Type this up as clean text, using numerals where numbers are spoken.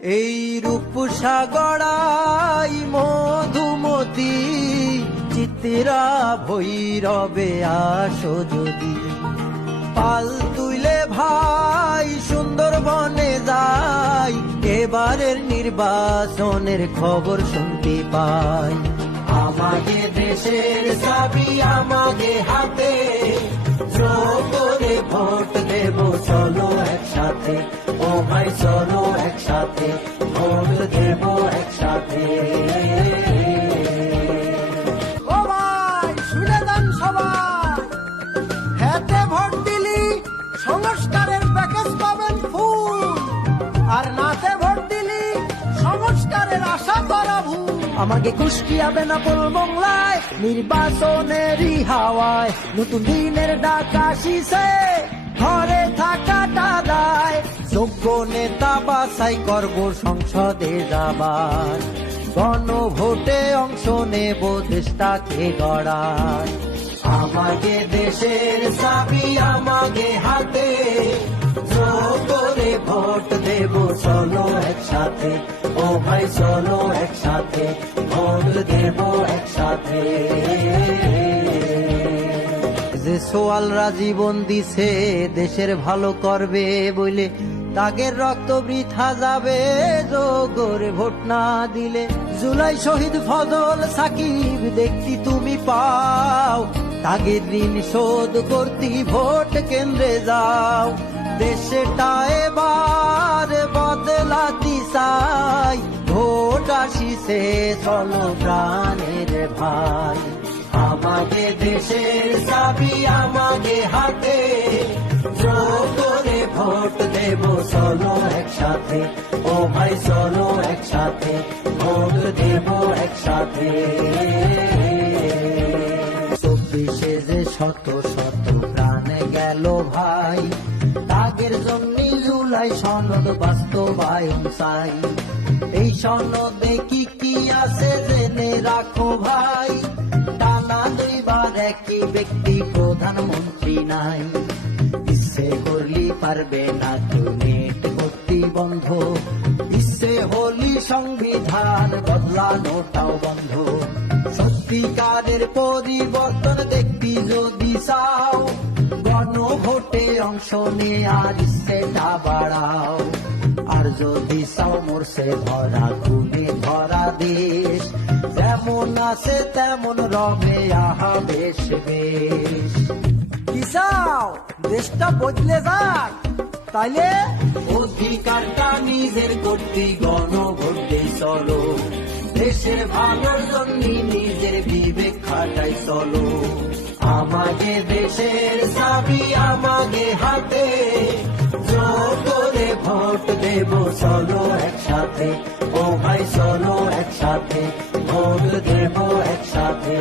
এই রূপসাগরাই মধুমতি চিত্রা ভৈরবে আসো যদি, পাল তুইলে ভাই সুন্দরবনে যাই, এবারের নির্বাচনের খবর শুনতে পাই। আমাকে দেশের চাবি আমাকে হাতে, করে ভোট দেব চলো একসাথে, ও ভাই চলো একসাথে, ভোট দেব একসাথে। ও ভাই শুনে যান সবাই, হাতে ভোট দিলি সংস্কারের প্যাকেজ পাবেন ফুল, আর নাতে ভোট দিলি সংস্কারের আশা করা ভুল। আমাকে কুষ্টিয়া বেনাপোল বাংলায় নির্বাচনেরই হাওয়ায় নতুন দিনের ডাক আসিছে, ঘরে থাকাটা দায়, যোগ্য নেতা বাছাই করব সংসদে যাবার, গণভোটে অংশ নেব দেশটাকে গড়ায়। আমাকে দেশের চাবি আমাকে হাতে, করে ভোট দেব চলো একসাথে, ও ভাই চলো একসাথে, ভোট দেব একসাথে। যে সোয়ালরা জীবন দিছে দেশের ভালো করবে বলে, তাগের রক্ত বৃথা যাবে যোগরে ভোট না দিলে। জুলাই শহীদ ফজল সাকিব দেখতি তুমি পাও, তাগের ঋণ শোধ করতি ভোট কেন্দ্রে যাও। দেশটা এবার বদলাতি চাই, ভোট আসিছে চলো প্রাণের ভাই। আমাকে দেশের চাবি আমাকে হাতে, করে ভোট দেব চলো একসাথে, ও ভাই চলো একসাথে, ভোট দেব একসাথে। 24-এ যে শত শত প্রাণ গেল ভাই, তাগের জন্য জুলাই সনদ বাস্তবায়ন চাই। এই সনদে কি কি আছে জেনে রাখো ভাই, টানা 2বার একই ব্যক্তি প্রধানমন্ত্রী নাই। ইচ্ছে করলি পারবে না তো নেট করতে বন্ধ, ইচ্ছে হলি সংবিধান বদলানোটাও বন্ধ। সত্যিকারের পরিবর্তন দেখবি যদি চাও, গণভোটে অংশ নিয়ে আর ইচ্ছেটা বাড়াও। আর যদি চাও মোরসে ভরা খুলে ভরা দেশ, যেমন আছে তেমন রবে আহা বেশ বেশ। কি চাও দেশটা বদলে যাক, তাইলে অধিকারটা নিজের করতে গণভোটে চলো, দেশের ভালোর জন্য নিজের বিবেক খাটাই চলো। আমাকে দেশের চাবি আমাকে হাতে, করে ভোট দেব চলো একসাথে, ও ভাই চলো একসাথে, ভোট দেব একসাথে।